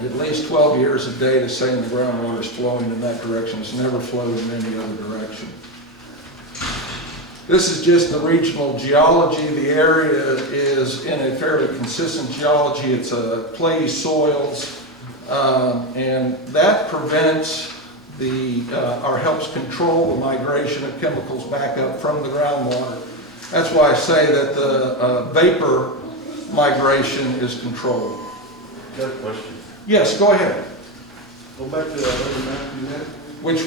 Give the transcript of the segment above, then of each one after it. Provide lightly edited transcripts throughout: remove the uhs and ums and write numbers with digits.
at least 12 years of data saying the groundwater is flowing in that direction. It's never flowed in any other direction. This is just the regional geology. The area is in a fairly consistent geology. It's clayey soils, and that prevents or helps control the migration of chemicals back up from the groundwater. That's why I say that the vapor migration is controlled. Got a question. Yes, go ahead. Go back to that other map you had. Which,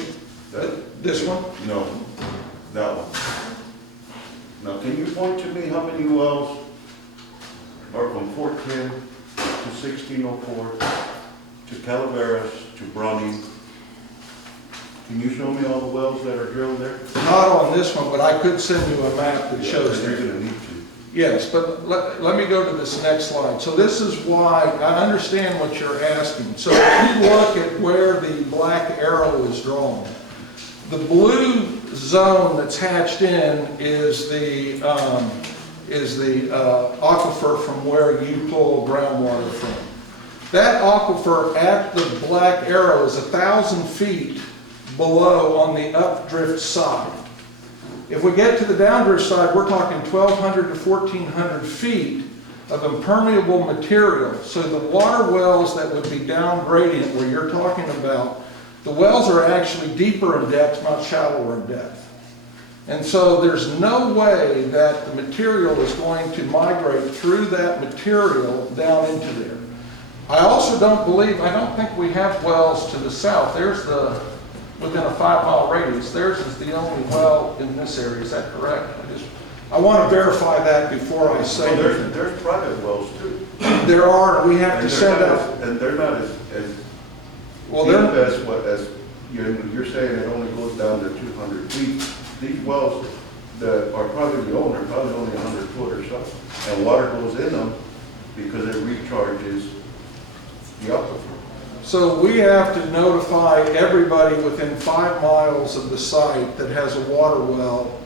That, this one? no, that one. Now, can you point to me how many wells are from 410 to 1604 to Calaveras to Browning? Can you show me all the wells that are drilled there? Not on this one, but I could send you a map that shows You're it. gonna need to. Yes, but let me go to this next slide. So this is why I understand what you're asking. So if you look at where the black arrow is drawn, the blue zone that's hatched in is the aquifer from where you pull groundwater from. That aquifer at the black arrow is 1,000 feet below on the updrift side. If we get to the downdrift side, we're talking 1,200 to 1,400 feet of impermeable material. So the water wells that would be down gradient where you're talking about, the wells are actually deeper in depth, not shallower in depth. And so there's no way that the material is going to migrate through that material down into there. I also don't think we have wells to the south. There's within a 5-mile radius. Theirs is the only well in this area. Is that correct? I want to verify that before I say Well, there's private wells too. There are, and we have to send out. And they're not as Well, deep they're, as you're saying it only goes down to 200 feet. These wells that are privately owned are probably only 100 foot or so. And water goes in them because it recharges the aquifer. so we have to notify everybody within 5 miles of the site that has a water well,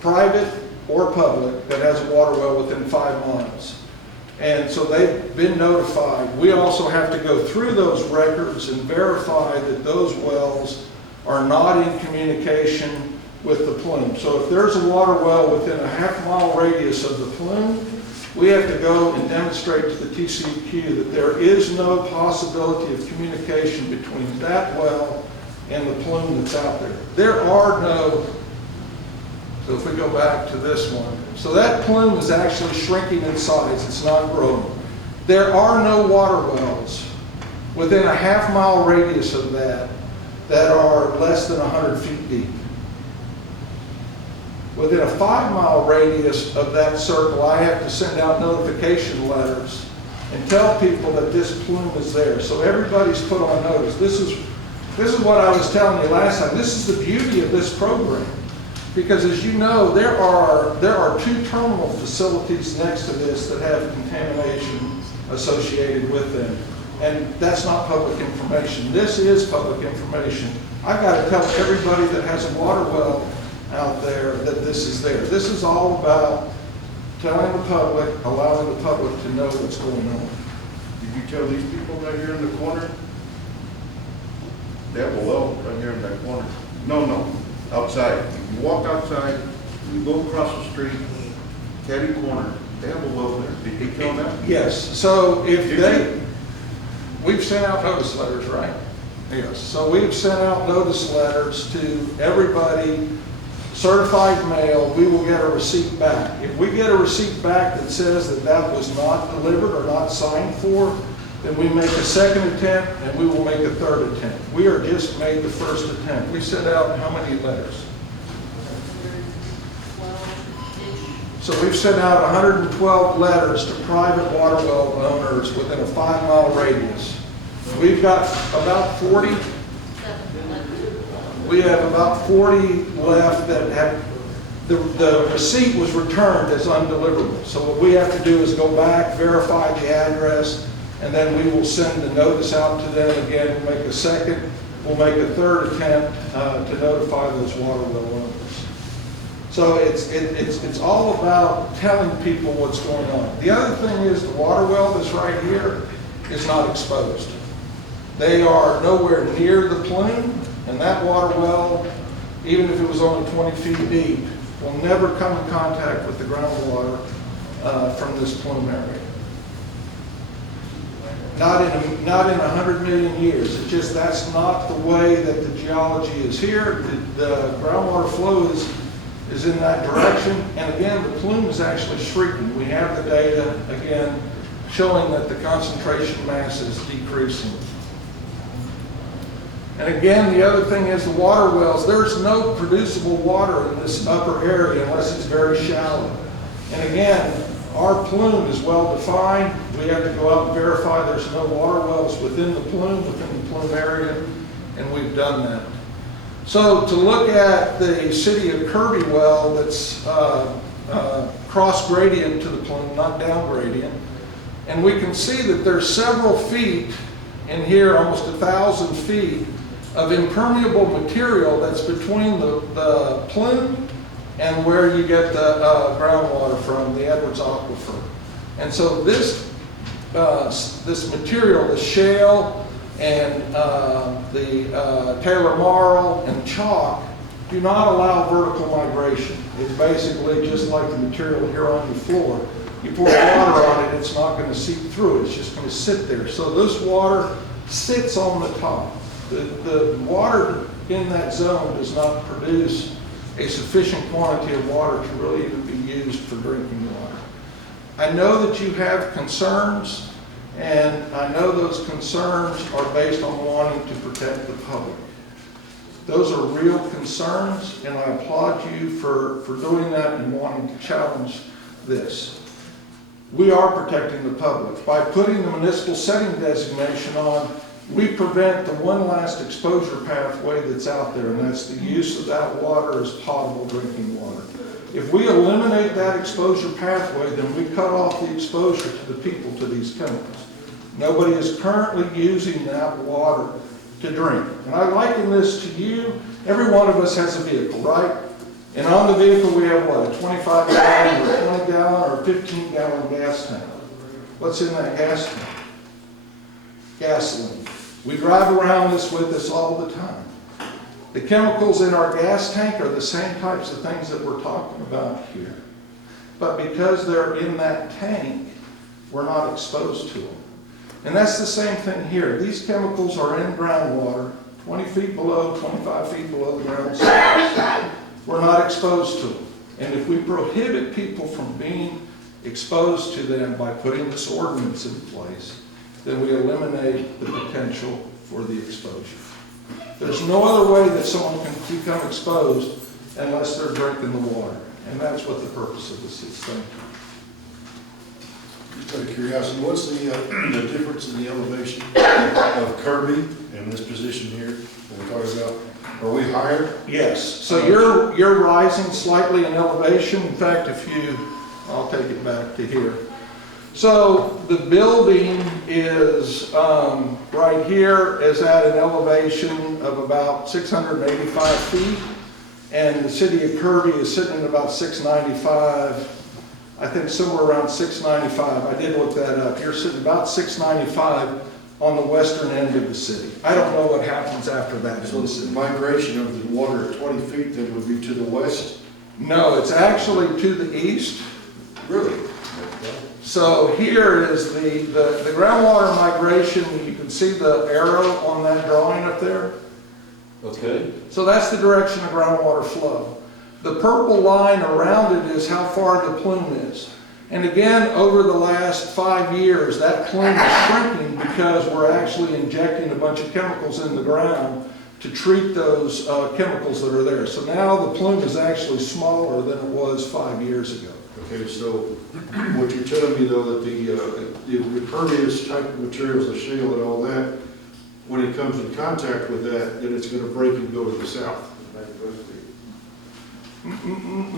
private or public, that has a water well within 5 miles. And so they've been notified. We also have to go through those records and verify that those wells are not in communication with the plume. So if there's a water well within a half-mile radius of the plume, we have to go and demonstrate to the TCEQ that there is no possibility of communication between that well and the plume that's out there. There are no, so if we go back to this one, so that plume is actually shrinking in size, it's not growing. There are no water wells within a half-mile radius of that are less than 100 feet deep. Within a 5-mile radius of that circle, I have to send out notification letters and tell people that this plume is there. So everybody's put on notice. This is what I was telling you last time. This is the beauty of this program. Because as you know, there are 2 terminal facilities next to this that have contamination associated with them. And that's not public information. This is public information. I've got to tell everybody that has a water well out there that this is there. This is all about telling the public, allowing the public to know what's going on. Did you tell these people right here in the corner? They have a well right here in that corner. No, outside. You walk outside, you go across the street, caddy corner, they have a well there. Did they tell them? Yes, so we've sent out notice letters, right? Yes, so we've sent out notice letters to everybody, certified mail. We will get a receipt back. If we get a receipt back that says that that was not delivered or not signed for, then we make a second attempt and we will make a third attempt. We are just made the first attempt. We sent out how many letters? So we've sent out 112 letters to private water well owners within a 5-mile radius. We've got about 40. We have about 40 left that have, the receipt was returned as undeliverable. So what we have to do is go back, verify the address, and then we will send the notice out to them again. We'll make a second, we'll make a third attempt to notify those water well owners. So it's all about telling people what's going on. The other thing is the water well that's right here is not exposed. They are nowhere near the plume, and that water well, even if it was only 20 feet deep, will never come in contact with the groundwater from this plume area. Not in 100 million years. It's just that's not the way that the geology is here. The groundwater flow is in that direction, and again, the plume is actually shrinking. We have the data again showing that the concentration mass is decreasing. And again, the other thing is the water wells. There's no producible water in this upper area unless it's very shallow. And again, our plume is well defined. We have to go out and verify there's no water wells within the plume area, and we've done that. So to look at the city of Kirby well that's cross gradient to the plume, not down gradient, and we can see that there's several feet in here, almost 1,000 feet of impermeable material that's between the plume and where you get the groundwater from, the Edwards Aquifer. And so this material, the shale and the Taylor marl and chalk, do not allow vertical migration. It's basically just like the material here on your floor. You pour water on it, it's not going to seep through it. It's just going to sit there. So this water sits on the top. The water in that zone does not produce a sufficient quantity of water to really even be used for drinking water. I know that you have concerns, and I know those concerns are based on wanting to protect the public. Those are real concerns, and I applaud you for doing that and wanting to challenge this. We are protecting the public. By putting the municipal setting designation on, we prevent the one last exposure pathway that's out there, and that's the use of that water as potable drinking water. If we eliminate that exposure pathway, then we cut off the exposure to the people to these chemicals. Nobody is currently using that water to drink. And I liken this to you. Every one of us has a vehicle, right? And on the vehicle we have what, a 25 gallon or 20 gallon or 15 gallon gas tank. What's in that gas tank? Gasoline. We drive around this with us all the time. The chemicals in our gas tank are the same types of things that we're talking about here. But because they're in that tank, we're not exposed to them. And that's the same thing here. These chemicals are in groundwater, 20 feet below, 25 feet below the ground surface. We're not exposed to them. And if we prohibit people from being exposed to them by putting this ordinance in place, then we eliminate the potential for the exposure. There's no other way that someone can become exposed unless they're drinking the water. And that's what the purpose of this is. Thank you. Just out of curiosity, what's the difference in the elevation of Kirby and this position here that we're talking about? Are we higher? Yes. So you're rising slightly in elevation. In fact, I'll take it back to here. So the building is right here is at an elevation of about 685 feet, and the city of Kirby is sitting at about 695. I think somewhere around 695. I did look that up. You're sitting about 695 on the western end of the city. I don't know what happens after that. So the migration of the water at 20 feet then would be to the west? No, it's actually to the east. Really? So here is the groundwater migration. You can see the arrow on that drawing up there. Okay. So that's the direction of groundwater flow. The purple line around it is how far the plume is. And again, over the last 5 years, that plume is shrinking because we're actually injecting a bunch of chemicals in the ground to treat those chemicals that are there. So now the plume is actually smaller than it was 5 years ago. Okay, so what you're telling me though, that the impervious type of materials, the shale and all that, when it comes in contact with that, then it's going to break and go to the south.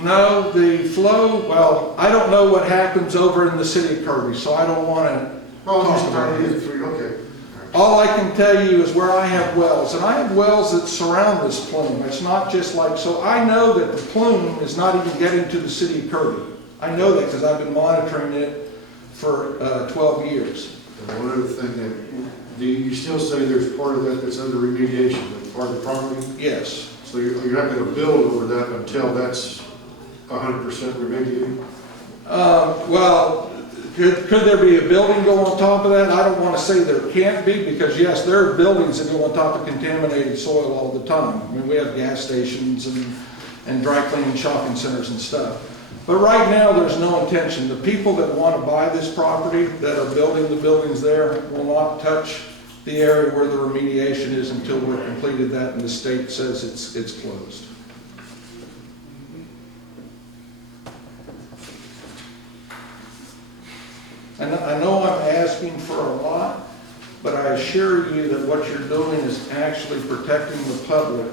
No, the flow, well, I don't know what happens over in the city of Kirby, so I don't want to talk about it. Okay. All I can tell you is where I have wells, and I have wells that surround this plume. It's not just like, so I know that the plume is not even getting to the city of Kirby. I know that because I've been monitoring it for 12 years. And one other thing that You still say there's part of that that's under remediation, that's part of the property? Yes. So you're not gonna build over that until that's 100% remediated? Well, could there be a building go on top of that? I don't want to say there can't be, because yes, there are buildings that go on top of contaminated soil all the time. I mean, we have gas stations and dry cleaning shopping centers and stuff. But right now, there's no intention. The people that want to buy this property, that are building the buildings there, will not touch the area where the remediation is until we're completed that and the state says it's closed. And I know I'm asking for a lot, but I assure you that what you're doing is actually protecting the public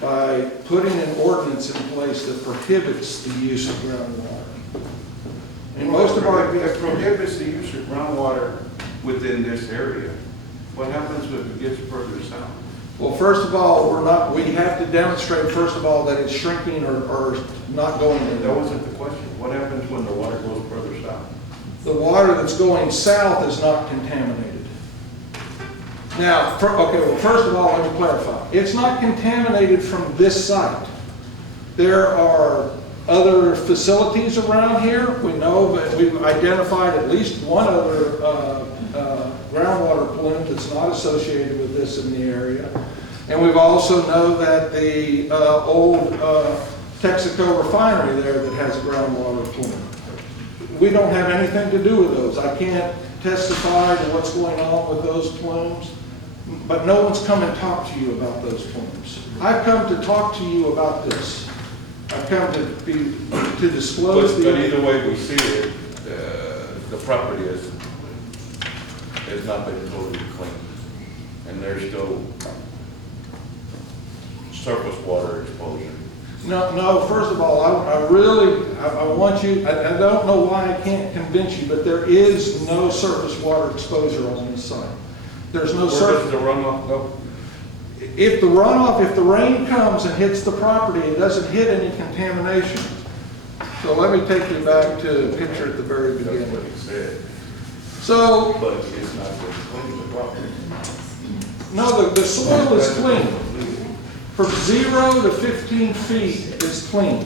by putting an ordinance in place that prohibits the use of groundwater. And most of our, It prohibits the use of groundwater within this area. What happens if it gets further south? well, first of all, we have to demonstrate, first of all, that it's shrinking or not going That anywhere. wasn't the question. What happens when the water goes further south? The water that's going south is not contaminated. Now, okay, well, first of all, let me clarify. It's not contaminated from this site. There are other facilities around here. We know that we've identified at least one other groundwater plume that's not associated with this in the area. And we've also know that the old Texaco refinery there that has a groundwater plume. We don't have anything to do with those. I can't testify to what's going on with those plumes, but no one's come and talked to you about those plumes. I've come to talk to you about this. I've come to disclose But the... either way we see it, the property has not been totally cleaned. And there's still surface water exposure. No, first of all, I want you, I don't know why I can't convince you, but there is no surface water exposure on this site. There's no Where does surface. the runoff go? If the rain comes and hits the property, it doesn't hit any contamination. So let me take you back to a picture at the very That's what beginning. he said. So, But it's not going to clean the property. no, the soil is clean. From 0 to 15 feet is clean.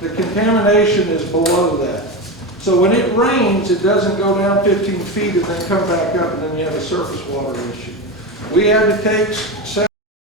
The contamination is below that. So when it rains, it doesn't go down 15 feet and then come back up, and then you have a surface water issue. We had to take